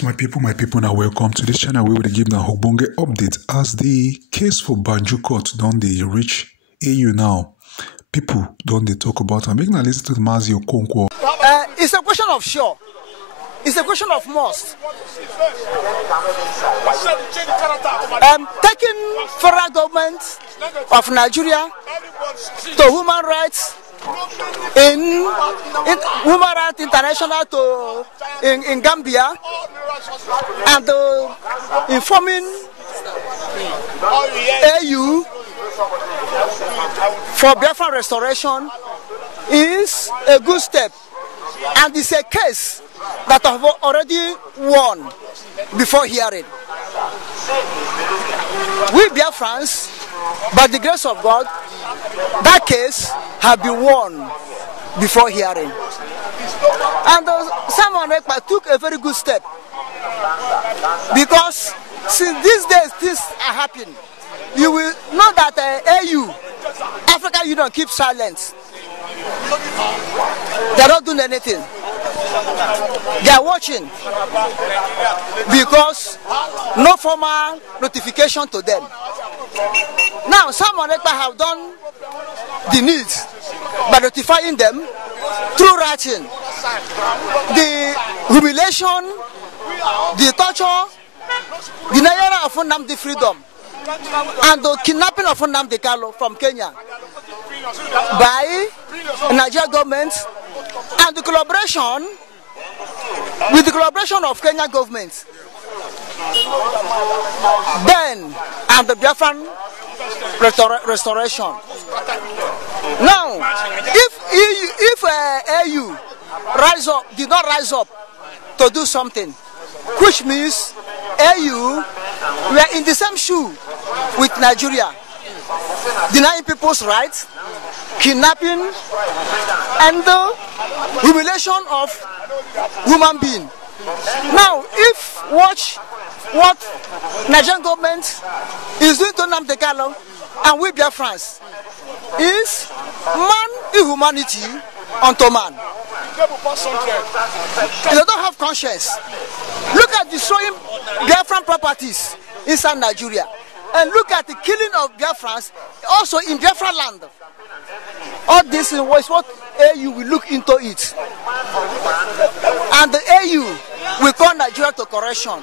Yes, my people, now welcome to this channel where we give the Hogbonge update as the case for Banjo Court don't they reach AU now. People don't they talk about and make now listen to the Mazi Okonkwo. It's a question of sure. It's a question of must. Taking federal government of Nigeria to human rights in Human Rights International in Gambia and informing AU for Biafran restoration is a good step, and it's a case that have already won before hearing. We Biafrans, by the grace of God, that case have been won before hearing. And someone took a very good step, because since these days things are happening, you will know that AU, African Union, keeps silent. They're not doing anything. They are watching because no formal notification to them. Now, someone have done the needs by notifying them through writing. The humiliation, the torture, the denial of Nnamdi freedom, and the kidnapping of Nnamdikanu from Kenya by the Nigerian government, and the collaboration with the collaboration of Kenya government, then and the Biafran restoration. Now, if AU did not rise up to do something, which means AU were in the same shoe with Nigeria, denying people's rights, kidnapping, and the humiliation of human beings. Now, if watch what Nigerian government is doing to Nnamdikanu and we Biafrans is man inhumanity unto man. They don't have conscience. Look at destroying Biafran properties inside Nigeria, and look at the killing of Biafrans also in Biafra land. All this is what AU will look into it, and the AU will call Nigeria to correction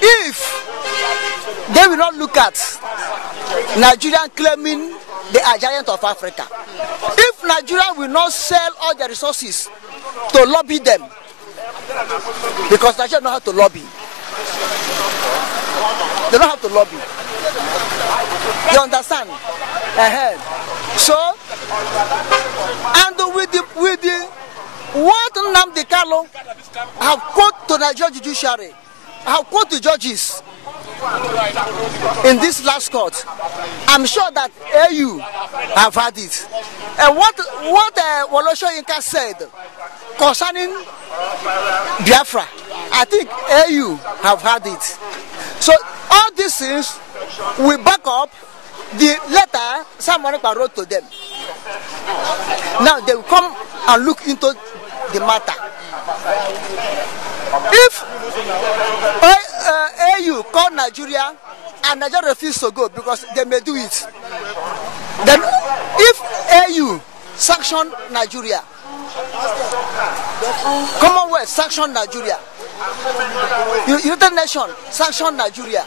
if they will not look at Nigerian claiming they are giant of Africa. If Nigeria will not sell all their resources to lobby them, because Nigeria know how to lobby. They don't have to lobby. You understand? So, and with the what Nnamdikanu have quote to Nigerian judiciary, have quote to judges in this last court, I'm sure that AU have had it. And what Wolosho Inka said concerning Biafra, I think AU have had it. So all these things will back up the letter someone wrote to them. Now they will come and look into the matter. If AU call Nigeria and Nigeria refuse to go because they may do it, then if AU sanction Nigeria, Commonwealth sanction Nigeria, United Nations sanction Nigeria,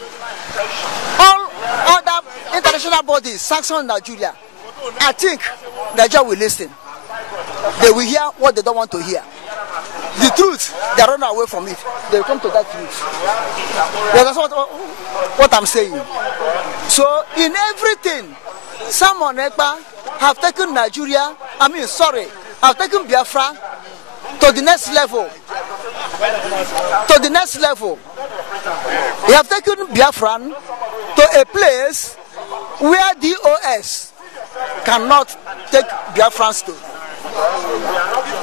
all other international bodies sanction Nigeria, I think Nigeria will listen. They will hear what they don't want to hear. The truth, they run away from it. They will come to that truth. Yeah, that's what I'm saying. So in everything, someone have taken Nigeria, have taken Biafra to the next level. To the next level. They have taken Biafran to a place where DOS cannot take Biafrans to.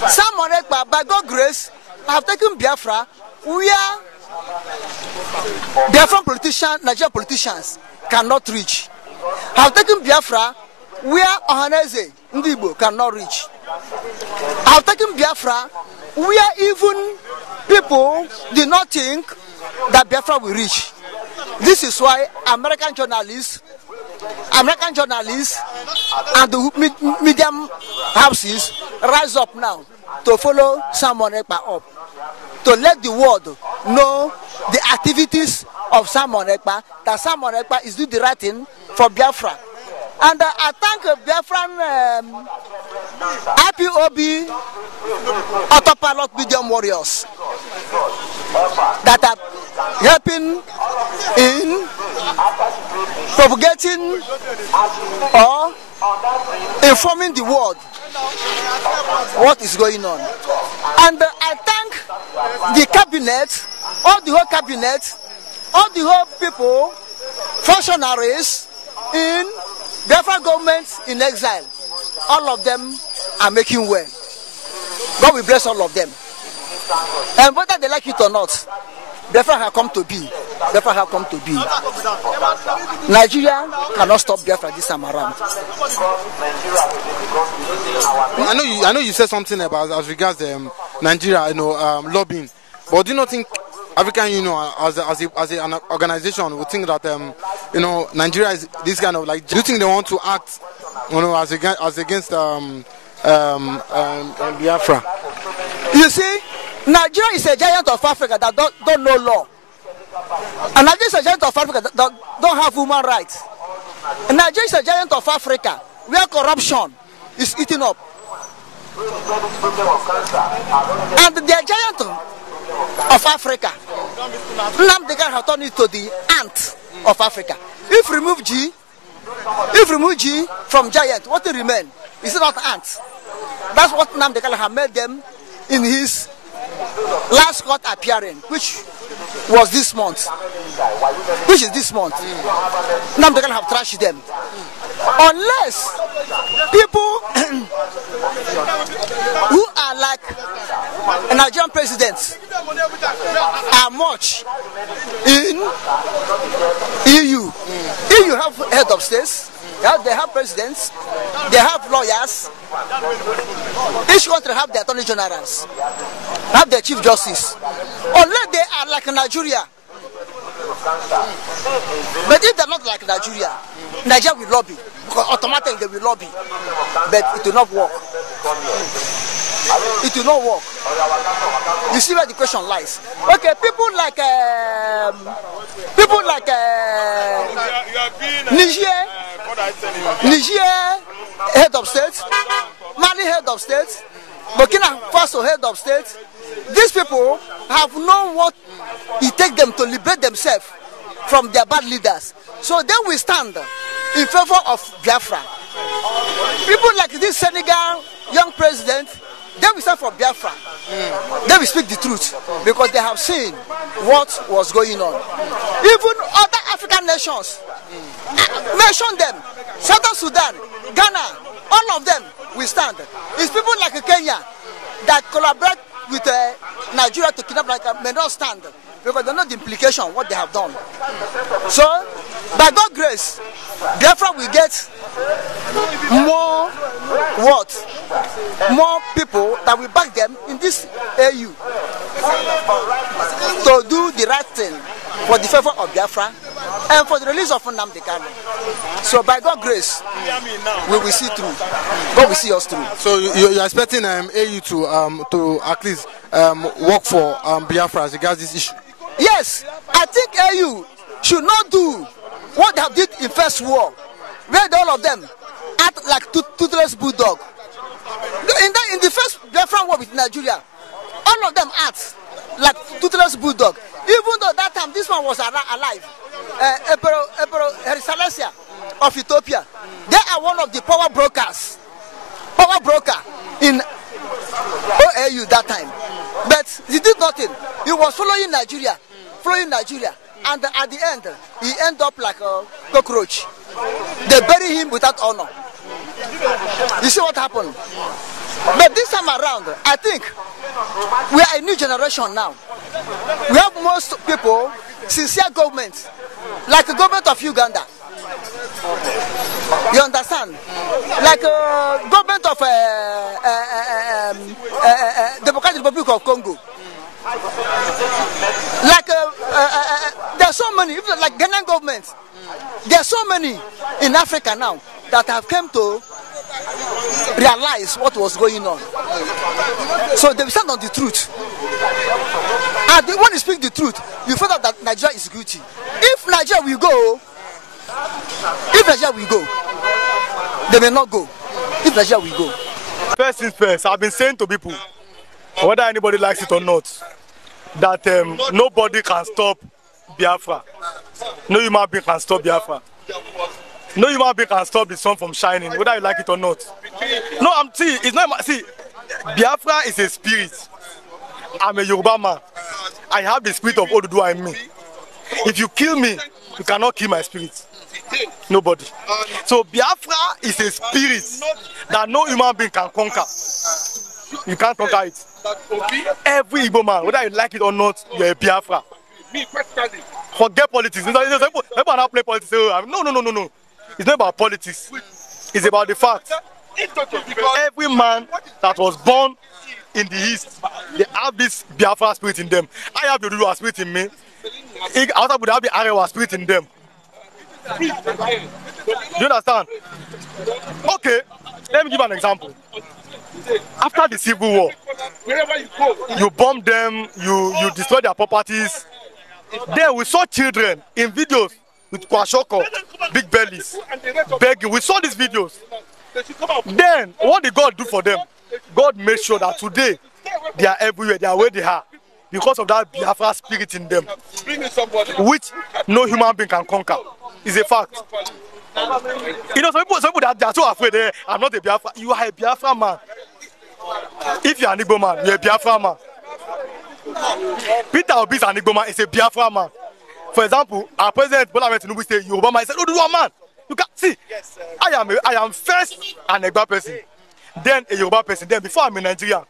Someone by God's grace have taken Biafra where Biafran politicians, Nigerian politicians cannot reach. Have taken Biafra where Ohaneze, Ndibo cannot reach. Have taken Biafra where even people did not think that Biafra will reach. This is why American journalists and the medium houses rise up now to follow Simon Ekpa up, to let the world know the activities of Simon Ekpa, that Simon Ekpa is doing the right thing for Biafra. And I thank Biafran IPOB autopilot medium warriors that are helping in propagating or informing the world what is going on. And I thank the cabinet, all the whole people, functionaries in Biafra government in exile. All of them are making well. God will bless all of them. And whether they like it or not, Biafra have come to be. Biafra have come to be. Nigeria cannot stop Biafra this time around. I know you said something about as regards Nigeria, lobbying. But do you not think African Union as an organization would think that Nigeria is this kind of like? Do you think they want to act as against Biafra? You see, Nigeria is a giant of Africa that don't know law. And Nigeria is a giant of Africa that don't have human rights. And Nigeria is a giant of Africa where corruption is eating up. And the giant of Africa, Nnamdikanu has turned it to the ant of Africa. If remove G from giant, what will remain? Is it not ants? That's what Nnamdikanu has made them in his last court appearance, which was this month. Nnamdikanu have trashed them. Unless people who are like a Nigerian president are much in EU. EU have head of states, they have presidents, they have lawyers. Each country have their attorney generals, have their chief justice. Unless they are like Nigeria. But if they're not like Nigeria, Nigeria will lobby. Because automatically they will lobby. But it will not work. It will not work. You see where the question lies. Okay, people like Niger head of state, Mali head of state, Burkina Faso head of state. These people have known what it takes them to liberate themselves from their bad leaders. So they will stand in favor of Biafra. People like this Senegal young president, they will stand for Biafra. They will speak the truth because they have seen what was going on. Even other African nations, mention them, Southern Sudan, Ghana, all of them will stand. It's people like Kenya that collaborate with Nigeria to kidnap Nigeria may not stand because they know the implication of what they have done. So, by God's grace, Biafra will get more more people that will back them in this AU to do the right thing for the favor of Biafra and for the release of Nnamdikanu. So by God's grace, we will see through. God will see us through. So you're expecting AU to at least work for Biafra as regards this issue? Yes, I think AU should not do what they have did in First War, where all of them act like toothless bulldog. In the first Biafran war with Nigeria, all of them act like toothless bulldog. Even though that time this one was alive, Herisalassia of Ethiopia, they are one of the power broker in OAU that time. But he did nothing. He was following Nigeria, and at the end, he ended up like a cockroach. They bury him without honor. You see what happened? But this time around, I think we are a new generation now. We have most people, sincere government, like the government of Uganda. You understand? Like government of Democratic Republic of Congo. Like there are so many, even like Ghanaian government. There are so many in Africa now that have come to realize what was going on. So they stand on the truth. And when you speak the truth, you find out that Nigeria is guilty. If Nigeria will go, they may not go. If Nigeria will go. First things first, I've been saying to people, whether anybody likes it or not, that nobody can stop Biafra. No human being can stop Biafra. No human being can stop the sun from shining, whether you like it or not. No, it's not. See, Biafra is a spirit. I'm a Yoruba man. I have the spirit of Oduduwa in me. If you kill me, you cannot kill my spirit. Nobody. So Biafra is a spirit that no human being can conquer. You can't conquer it. Every Igbo man, whether you like it or not, you're a Biafra. Forget politics. People are not playing politics. No. It's not about politics. It's about the fact. Every man that was born in the East, they have this Biafra spirit in them. I have the Oduduwa spirit in me. Outside would have the Arewa spirit in them. Do you understand? Okay, let me give an example. After the Civil War, you bomb them, you destroy their properties. Then we saw children in videos with kwashoko, big bellies, begging. We saw these videos. Then, what did God do for them? God made sure that today, they are everywhere, they are where they are. Because of that Biafra spirit in them, which no human being can conquer. It's a fact. You know, some people that they are so afraid, I'm not a Biafra. You are a Biafra man. If you are an Igbo man, you are a Biafra man. Peter Obi is an Igbo man, is a Biafra man. For example, our president Bola Ahmed Tinubu said, Yoruba man, he said, Oduduwa man. You can see, I am first an Egba person, then a Yoruba person, then before I'm a Nigerian.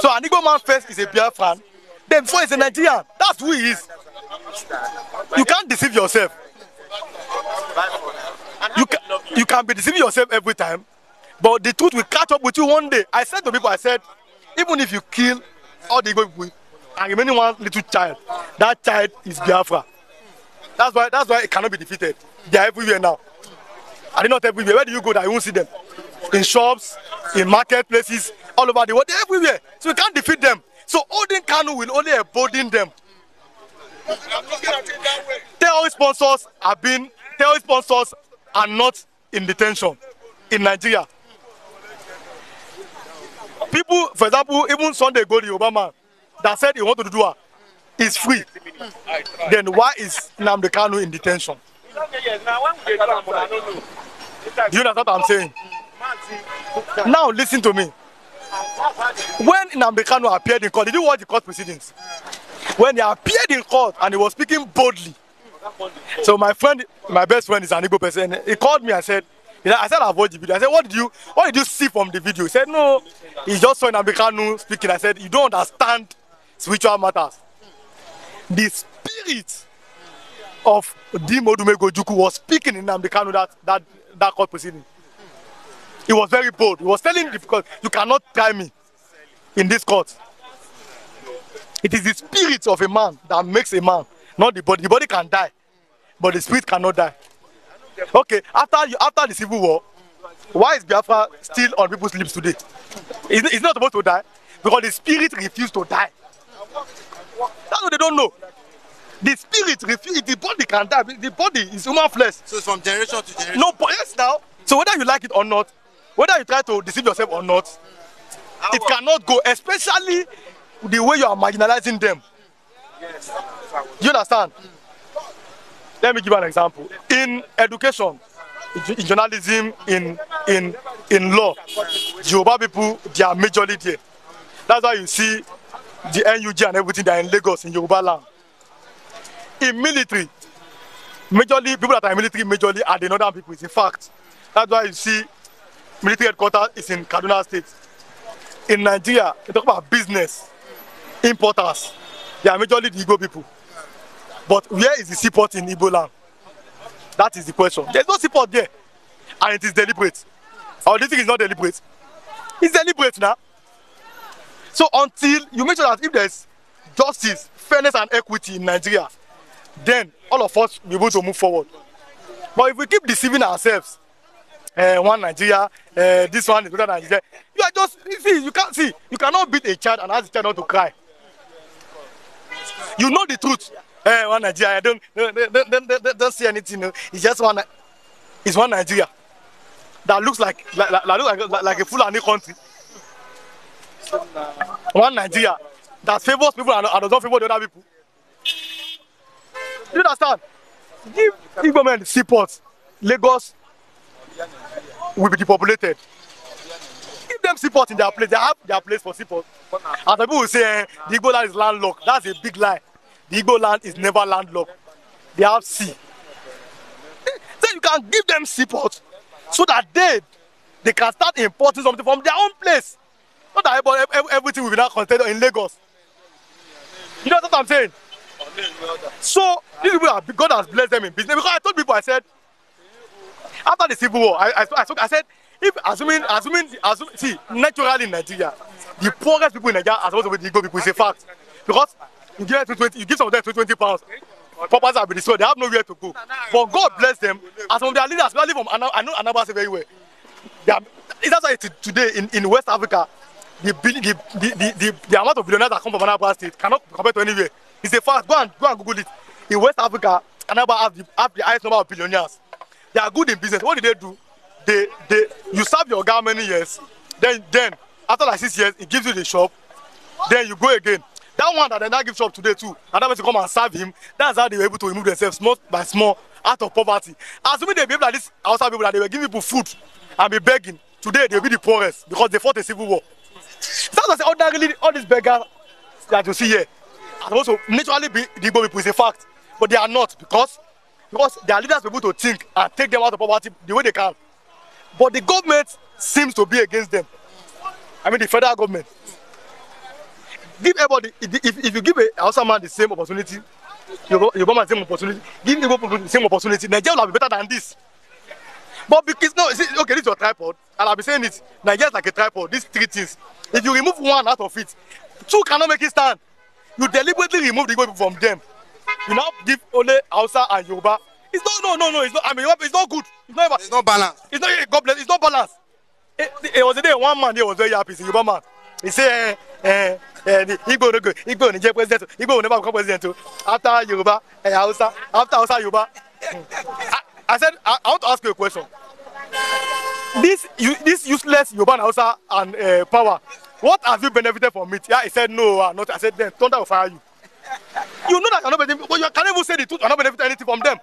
So an Igbo man first is a Biafran, then before he's a Nigerian. That's who he is. You can't deceive yourself. You can be deceiving yourself every time, but the truth will catch up with you one day. I said to people, I said, even if you kill all the Igbo people and remaining one little child, that child is Biafra. That's why it cannot be defeated. They are everywhere now. Are they not everywhere? Where do you go that you won't see them? In shops, in marketplaces, all over the world, they're everywhere. So you can't defeat them. So Nnamdikanu will only embolden them. Terrorist sponsors are not in detention in Nigeria. People, for example, even Sunday ago, the Obama that said he wanted to do is free. Then why is Nnamdikanu in detention? Do you know what I'm saying? Now listen to me. When Nnamdikanu appeared in court, did you watch the court proceedings? When he appeared in court and he was speaking boldly. So my best friend is an Igbo person. He called me and said, I said I've watched the video. I said, what did you see from the video? He said, no, he just saw Nnamdikanu speaking. I said, you don't understand spiritual matters. The spirit of Nnamdikanu was speaking in Nnamdikanu that court proceeding. He was very bold. He was telling the court, you cannot try me in this court. It is the spirit of a man that makes a man, not the body. The body can die, but the spirit cannot die. Okay, after the Civil War, why is Biafra still on people's lips today? It's not supposed to die because the spirit refused to die. That's what they don't know. The spirit refused. The body can die. The body is human flesh. So it's from generation to generation. No, but yes now. So whether you like it or not, whether you try to deceive yourself or not, it cannot go. Especially the way you are marginalizing them. You understand? Let me give an example. In education, in journalism, in law, Yoruba people, they are majorly there. That's why you see the NUG and everything that are in Lagos, in Yoruba land. In military, majorly, people that are in military majorly are the northern people. It's a fact. That's why you see military headquarters is in Kaduna State. In Nigeria, they talk about business, importers. They are majorly the Igbo people. But where is the seaport in Igbo land? That is the question. There's no seaport there. And it is deliberate. Or this thing is not deliberate. It's deliberate now. So until you make sure that if there's justice, fairness, and equity in Nigeria, then all of us will be able to move forward. But if we keep deceiving ourselves, one Nigeria, this one is better than Nigeria, you are just, you cannot beat a child and ask the child not to cry. You know the truth. One Nigeria, don't see anything. No. It's just one. It's one Nigeria that looks like a Fulani country. One Nigeria that favors people and does not favor the other people. Do you understand? Give Igbo men seaports. Lagos will be depopulated. Give them seaports in their place. They have their place for seaports. And people will say the Igbo land is landlocked. That's a big lie. The Igbo land is never landlocked. They have sea. Then you can give them seaports so that they can start importing something from their own place. Not that everything will be now concentrated in Lagos. You know what I'm saying? So these people God has blessed them in business. Because I told people, I said, after the Civil War, I said, if assuming, see, naturally in Nigeria, the poorest people in Nigeria are supposed to be the Igbo people. It's a fact. Because you give some of them 20 pounds, properties have been destroyed, they have nowhere to go. But God bless them, as some of their leaders, especially from, I know Anambra very well. That's why today in West Africa, the amount of billionaires that come from Anambra State cannot compare to anywhere. It's a fact. Go and Google it. In West Africa, Anambra have the highest number of billionaires. They are good in business. What do? You serve your guy many years, then after like 6 years, he gives you the shop, then you go again. That one that they now give shop today too, another person come and serve him. That's how they were able to remove themselves small by small out of poverty. Assuming they behave like this outside people that they were giving people food and be begging, today they will be the poorest because they fought a civil war. That's why I say ordinarily all these beggars that you see here are supposed to naturally be the Igbo people. It's a fact, but they are not because their leaders are able to think and take them out of poverty the way they can. But the government seems to be against them. I mean the federal government. Give everybody, if you give a Hausa man the same opportunity, Yoruba man the same opportunity, give Igbo people the same opportunity, Nigeria will be better than this. But because, no, okay, this is your tripod, and I'll be saying it, Nigeria is like a tripod, these three things. If you remove one out of it, two cannot make it stand. You deliberately remove the Igbo people from them. You now give only Hausa and Yoruba. It's not, no, it's not, I mean, it's not good. It's not balanced. It's not, God bless, it's not balanced. It was a day one man there was very happy, the Yoruba man. He said, the Igbo Nigeria president, Igbo will never become president after Yoruba and Hausa, after Hausa Yoruba. I said, I want to ask you a question. This useless Yoruba and Hausa and power, what have you benefited from it? Yeah, he said, no, not. I said, then thunder will fire you. You know that you're not benefiting, but you can't even say the truth, you're not benefiting anything from them.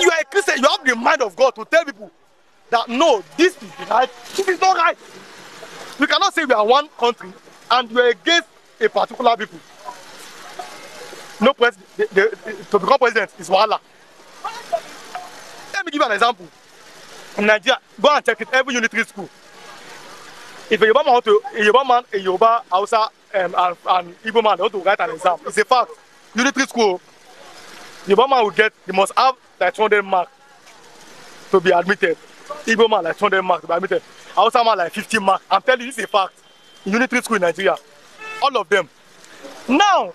You are a Christian, you have the mind of God to tell people that no, this is right, this is not right. We cannot say we are one country and we are against a particular people. No president, to become president is wahala. Let me give you an example. In Nigeria, go and check it, every unitary school. If a Yoruba man, a Yoruba, Hausa, and Igbo man, they want to write an exam. It's a fact. Unitary school, Yoruba man will get, they must have like 200 marks to be admitted. Igbo man like 200 marks to be admitted. Hausa man like 50 marks. I'm telling you, this is a fact. In unitary school in Nigeria, all of them. Now,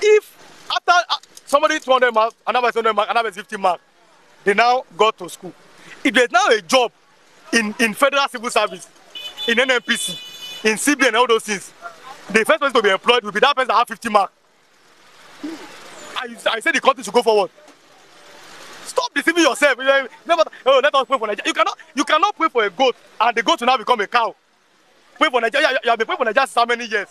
if after somebody 200 marks, another 200 marks, another 50 marks, they now go to school. If there's now a job in federal civil service, in NNPC, in CBN, and all those things, the first person to be employed will be that person that has 50 marks. I say the country should go forward. Stop deceiving yourself. Oh, let us pray for Nigeria. You cannot pray for a goat and the goat will now become a cow. Pray for Nigeria. You have been praying for Nigeria for so many years.